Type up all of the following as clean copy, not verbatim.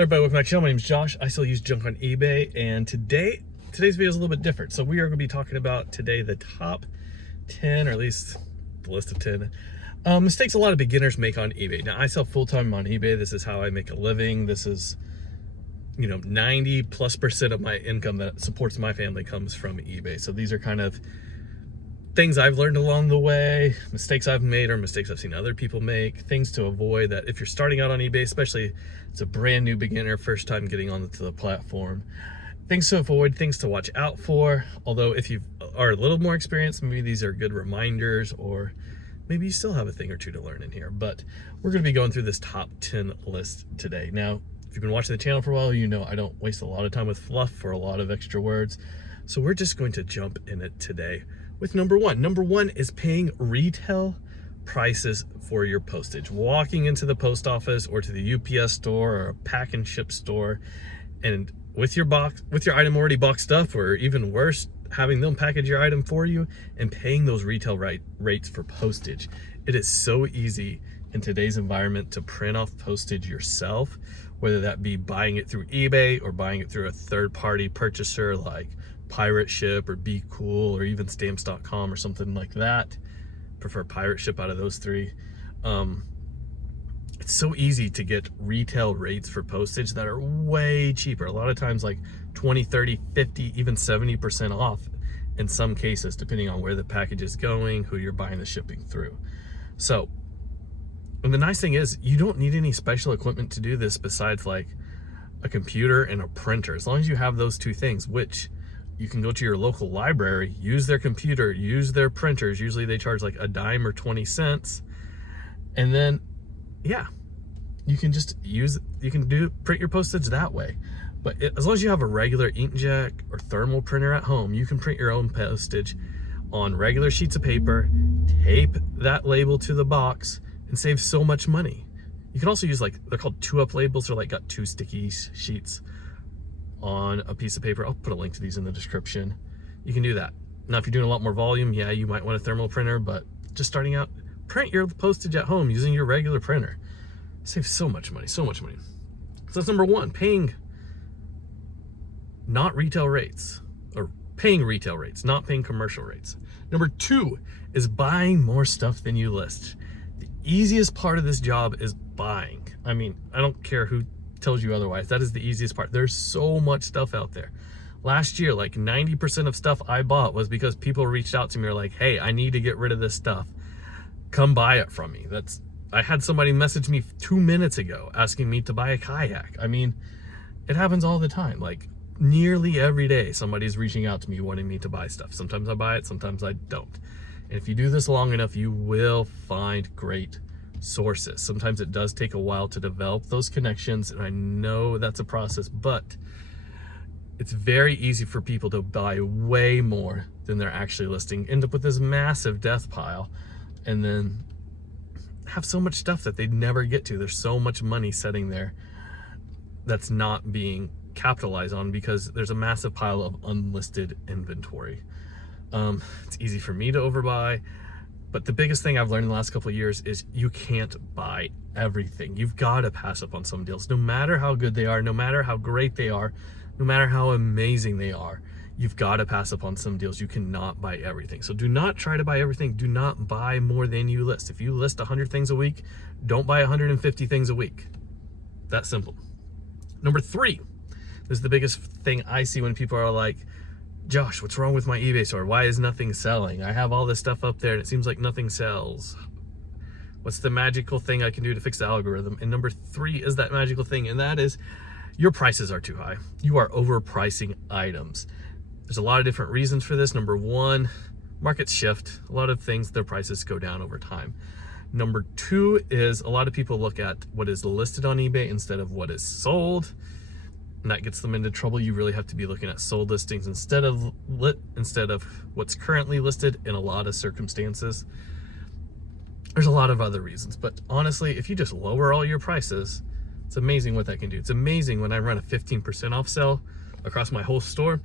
Everybody, welcome back to the channel. My name is Josh. I still use junk on eBay, and today's video is a little bit different. So we are going to be talking about today the top 10, or at least the list of 10 mistakes a lot of beginners make on eBay. Now, I sell full-time on eBay. This is how I make a living. This is, 90+% of my income that supports my family comes from eBay. So these are kind of things I've learned along the way, mistakes I've made or mistakes I've seen other people make, things to avoid that if you're starting out on eBay, especially it's a brand new beginner, first time getting onto the platform, things to avoid, things to watch out for. Although if you are a little more experienced, maybe these are good reminders, or maybe you still have a thing or two to learn in here. But we're going to be going through this top 10 list today. Now, if you've been watching the channel for a while, you know I don't waste a lot of time with fluff for a lot of extra words. So we're just going to jump in it today with number one. Number one is paying retail prices for your postage. Walking into the post office or to the UPS store or a pack and ship store, and with your item already boxed up, or even worse, having them package your item for you and paying those retail rates for postage. It is so easy in today's environment to print off postage yourself, whether that be buying it through eBay or buying it through a third-party purchaser like Pirate Ship or Be Cool or even stamps.com or something like that. Prefer Pirate Ship out of those three. It's so easy to get retail rates for postage that are way cheaper. A lot of times like 20, 30, 50, even 70% off in some cases, depending on where the package is going, who you're buying the shipping through. So, and the nice thing is you don't need any special equipment to do this besides like a computer and a printer. As long as you have those two things, which you can go to your local library, use their computer, use their printers. Usually they charge like a dime or 20 cents. And then, yeah, you can just print your postage that way. But as long as you have a regular inkjet or thermal printer at home, you can print your own postage on regular sheets of paper, tape that label to the box, and save so much money. You can also use they're called 2-up labels. They're like got 2 sticky sheets on a piece of paper. I'll put a link to these in the description. You can do that. Now, if you're doing a lot more volume, yeah, you might want a thermal printer, but just starting out, print your postage at home using your regular printer. Save so much money, so much money. So that's number one, paying not retail rates, or paying retail rates, not paying commercial rates. Number two is buying more stuff than you list. The easiest part of this job is buying. I mean, I don't care who tells you otherwise. That is the easiest part. There's so much stuff out there. Last year, like 90% of stuff I bought was because people reached out to me or like, hey, I need to get rid of this stuff. Come buy it from me. I had somebody message me 2 minutes ago asking me to buy a kayak. I mean, it happens all the time. Like nearly every day, somebody's reaching out to me wanting me to buy stuff. Sometimes I buy it, sometimes I don't. And if you do this long enough, you will find great sources. Sometimes it does take a while to develop those connections, and I know that's a process, but it's very easy for people to buy way more than they're actually listing, end up with this massive death pile, and then have so much stuff that they'd never get to. There's so much money sitting there that's not being capitalized on because there's a massive pile of unlisted inventory. It's easy for me to overbuy, but the biggest thing I've learned in the last couple of years is you can't buy everything. You've got to pass up on some deals, no matter how good they are, no matter how great they are, no matter how amazing they are. You've got to pass up on some deals. You cannot buy everything. So do not try to buy everything. Do not buy more than you list. If you list 100 things a week, don't buy 150 things a week. That simple. Number three, this is the biggest thing I see when people are like, Josh, what's wrong with my eBay store? Why is nothing selling? I have all this stuff up there and it seems like nothing sells. What's the magical thing I can do to fix the algorithm? And number three is that magical thing, and that is your prices are too high. You are overpricing items. There's a lot of different reasons for this. Number one, markets shift. A lot of things, their prices go down over time. Number two is a lot of people look at what is listed on eBay instead of what is sold. And that gets them into trouble. You really have to be looking at sold listings instead of what's currently listed in a lot of circumstances. There's a lot of other reasons, but honestly, if you just lower all your prices, it's amazing what that can do. It's amazing when I run a 15% off sale across my whole store,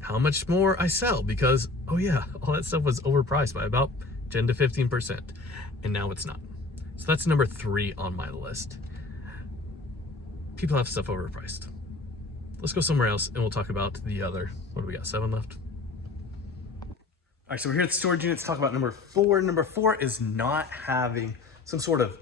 how much more I sell because, oh yeah, all that stuff was overpriced by about 10 to 15%, and now it's not. So that's number three on my list. people have stuff overpriced. Let's go somewhere else and we'll talk about the other. What do we got? 7 left? All right, so we're here at the storage unit to talk about number 4. Number 4 is not having some sort of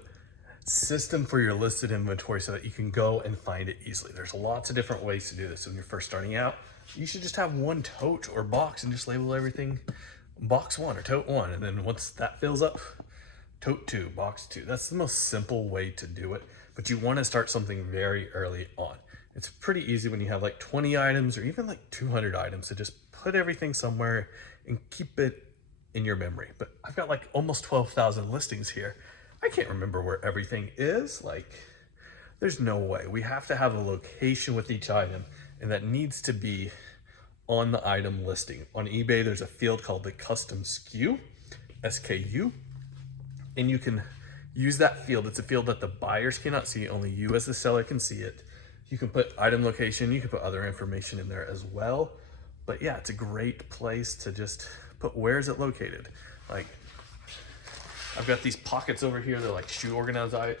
system for your listed inventory so that you can go and find it easily. There's lots of different ways to do this. When you're first starting out, you should just have one tote or box and just label everything box 1 or tote 1. And then once that fills up, tote 2, box 2. That's the most simple way to do it, but you want to start something very early on. It's pretty easy when you have like 20 items or even like 200 items to just put everything somewhere and keep it in your memory. But I've got like almost 12,000 listings here. I can't remember where everything is. Like, there's no way. We have to have a location with each item, and that needs to be on the item listing. On eBay, there's a field called the custom SKU, SKU, and you can use that field. It's a field that the buyers cannot see, only you as the seller can see it. You can put item location, you can put other information in there as well. But yeah, it's a great place to just put where is it located. Like, I've got these pockets over here. They're like shoe organizers.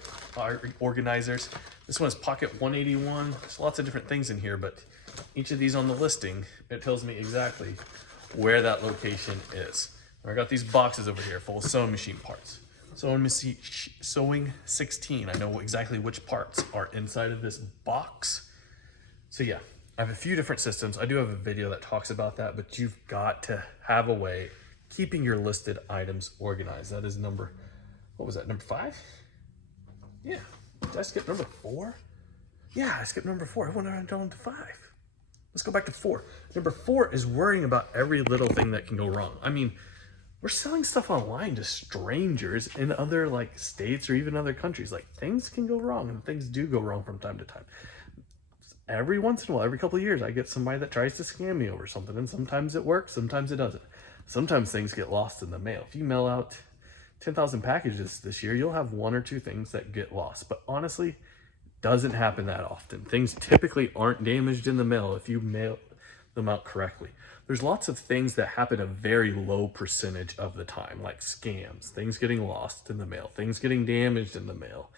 This one's pocket 181. There's lots of different things in here, but each of these on the listing, it tells me exactly where that location is. I got these boxes over here full of sewing machine parts. Sewing 16. I know exactly which parts are inside of this box. So yeah, I have a few different systems. I do have a video that talks about that, but you've got to have a way keeping your listed items organized. That is number, what was that, number 5? Yeah, did I skip number 4? Yeah, I skipped number 4. I went around down to 5. Let's go back to 4. Number 4 is worrying about every little thing that can go wrong. I mean, we're selling stuff online to strangers in other like states or even other countries. Like, things can go wrong, and things do go wrong from time to time. Every once in a while, every couple of years, I get somebody that tries to scam me over something, and sometimes it works, sometimes it doesn't. Sometimes things get lost in the mail. If you mail out 10,000 packages this year, you'll have 1 or 2 things that get lost. But honestly, it doesn't happen that often. Things typically aren't damaged in the mail if you mail them out correctly. There's lots of things that happen a very low percentage of the time, like scams, things getting lost in the mail, things getting damaged in the mail.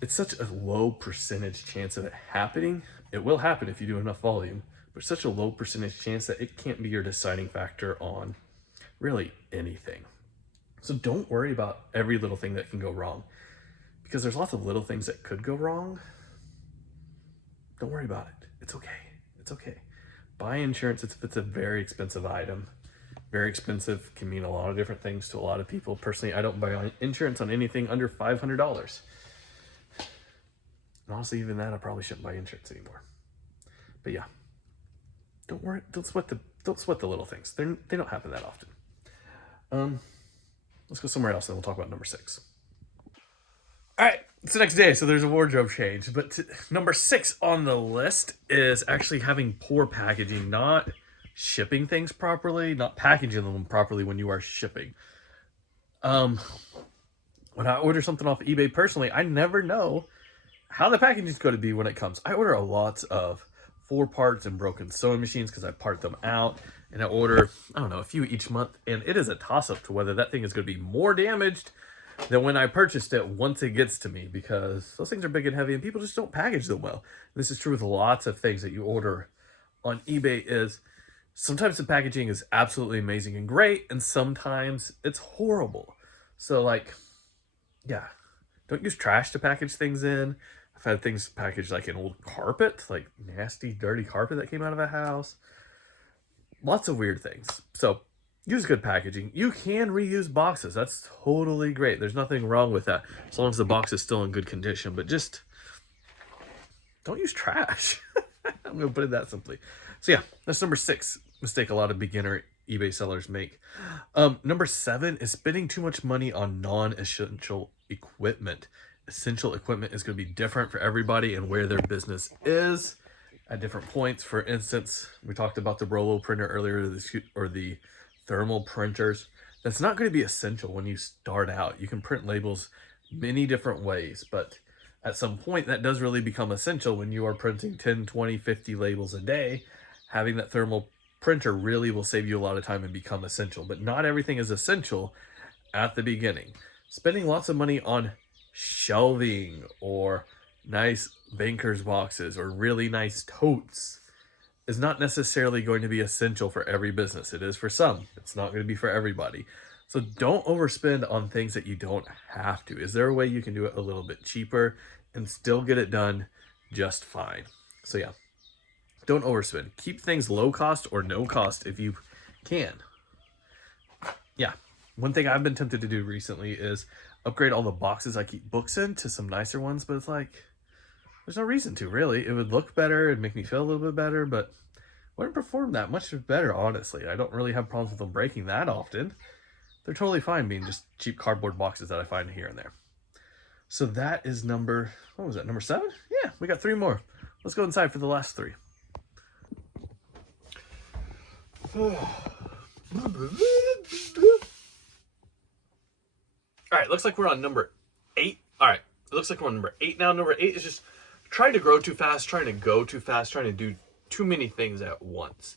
It's such a low percentage chance of it happening. It will happen if you do enough volume, but such a low percentage chance that it can't be your deciding factor on really anything. So don't worry about every little thing that can go wrong, because there's lots of little things that could go wrong. Don't worry about it. It's okay. It's okay. Buy insurance if it's a very expensive item. Very expensive can mean a lot of different things to a lot of people. Personally, I don't buy insurance on anything under $500. And honestly, even that, I probably shouldn't buy insurance anymore. But yeah, don't worry. Don't sweat the little things. They don't happen that often. Let's go somewhere else, and we'll talk about number 6. All right, it's the next day, so there's a wardrobe change. But number 6 on the list is actually having poor packaging, not shipping things properly, not packaging them properly when you are shipping. When I order something off eBay personally, I never know how the packaging is going to be when it comes. I order a lot of 4 parts and broken sewing machines because I part them out, and I order, I don't know, a few each month, and it is a toss-up to whether that thing is going to be more damaged than when I purchased it once it gets to me, because those things are big and heavy and people just don't package them well. This is true with lots of things that you order on eBay. Is sometimes the packaging is absolutely amazing and great, and sometimes it's horrible. So like, yeah, don't use trash to package things in. I've had things packaged like an old carpet, like nasty, dirty carpet that came out of a house. Lots of weird things. So use good packaging. You can reuse boxes. That's totally great. There's nothing wrong with that, as long as the box is still in good condition. But just don't use trash. I'm going to put it that simply. So yeah, that's number 6 mistake a lot of beginner eBay sellers make. Number 7 is spending too much money on non-essential equipment. Essential equipment is going to be different for everybody and where their business is at different points. For instance, we talked about the Rollo printer earlier, or the thermal printers. That's not going to be essential when you start out. You can print labels many different ways, but at some point that does really become essential when you are printing 10, 20, 50 labels a day. Having that thermal printer really will save you a lot of time and become essential, but not everything is essential at the beginning. Spending lots of money on shelving or nice banker's boxes or really nice totes is not necessarily going to be essential for every business. It is for some. It's not going to be for everybody. So don't overspend on things that you don't have to. Is there a way you can do it a little bit cheaper and still get it done just fine? So yeah, don't overspend. Keep things low cost or no cost if you can. Yeah, one thing I've been tempted to do recently is upgrade all the boxes I keep books in to some nicer ones, but it's like, there's no reason to, really. It would look better, it'd make me feel a little bit better, but wouldn't perform that much better, honestly. I don't really have problems with them breaking that often. They're totally fine being just cheap cardboard boxes that I find here and there. So that is number, what was that, number 7? Yeah, we got 3 more. Let's go inside for the last 3. All right, looks like we're on number 8. All right, it looks like we're on number 8 now. Number 8 is just trying to grow too fast, trying to go too fast, trying to do too many things at once.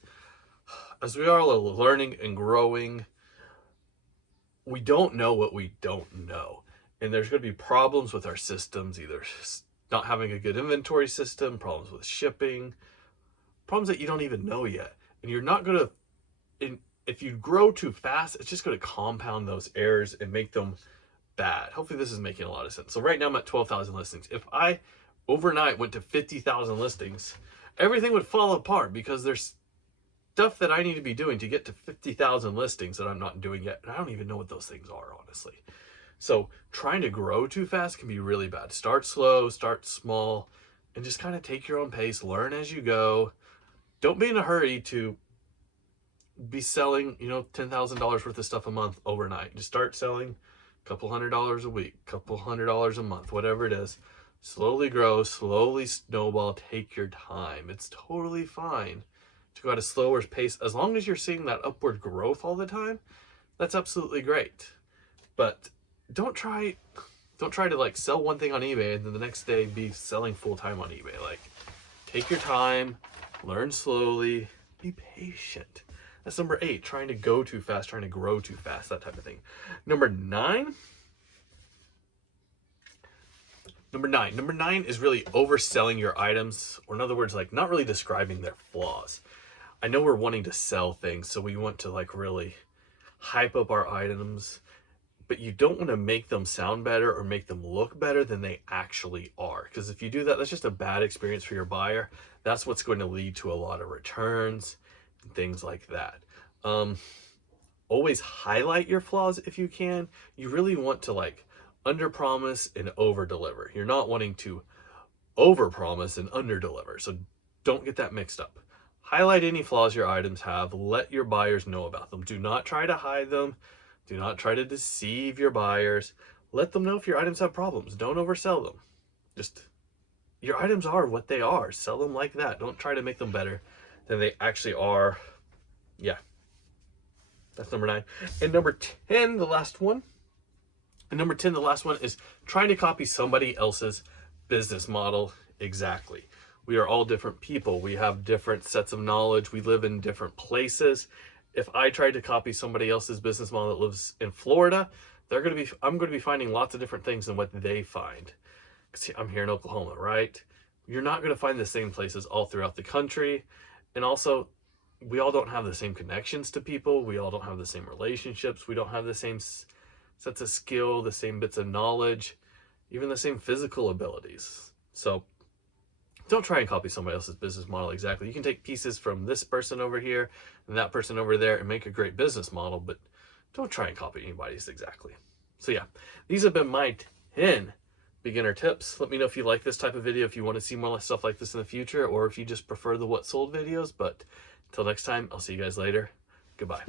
As we are learning and growing, we don't know what we don't know. And there's going to be problems with our systems, either not having a good inventory system, problems with shipping, problems that you don't even know yet. And you're not going to, if you grow too fast, it's just going to compound those errors and make them bad. Hopefully this is making a lot of sense. So right now I'm at 12,000 listings. If I overnight went to 50,000 listings, everything would fall apart because there's stuff that I need to be doing to get to 50,000 listings that I'm not doing yet. And I don't even know what those things are, honestly. So trying to grow too fast can be really bad. Start slow, start small, and just kind of take your own pace, learn as you go. Don't be in a hurry to be selling, $10,000 worth of stuff a month overnight. Just start selling a couple $100 a week, couple $100 a month, whatever it is. Slowly grow, slowly snowball, take your time. It's totally fine to go at a slower pace. As long as you're seeing that upward growth all the time, that's absolutely great. But don't try to like sell one thing on eBay and then the next day be selling full time on eBay. Like, take your time, learn slowly, be patient. That's number 8, trying to go too fast, trying to grow too fast, that type of thing. Number 9 is really overselling your items, or in other words, like not really describing their flaws. I know we're wanting to sell things, so we want to like really hype up our items, but you don't want to make them sound better or make them look better than they actually are. Because if you do that, that's just a bad experience for your buyer. That's what's going to lead to a lot of returns and things like that. Always highlight your flaws if you can. You really want to like under promise and over deliver. You're not wanting to over promise and under deliver. So don't get that mixed up. Highlight any flaws your items have. Let your buyers know about them. Do not try to hide them. Do not try to deceive your buyers. Let them know if your items have problems. Don't oversell them. Just, your items are what they are. Sell them like that. Don't try to make them better than they actually are. Yeah. That's number 9. And number 10, the last one. And number 10, the last one, is trying to copy somebody else's business model exactly. We are all different people. We have different sets of knowledge. We live in different places. If I tried to copy somebody else's business model that lives in Florida, I'm going to be finding lots of different things than what they find. See, I'm here in Oklahoma, right? You're not going to find the same places all throughout the country. And also, we all don't have the same connections to people. We all don't have the same relationships. We don't have the same sets of skill, the same bits of knowledge, even the same physical abilities. So don't try and copy somebody else's business model exactly. You can take pieces from this person over here and that person over there and make a great business model, but don't try and copy anybody's exactly. So yeah, these have been my 10 beginner tips. Let me know if you like this type of video, if you want to see more stuff like this in the future, or if you just prefer the what sold videos. But until next time, I'll see you guys later. Goodbye.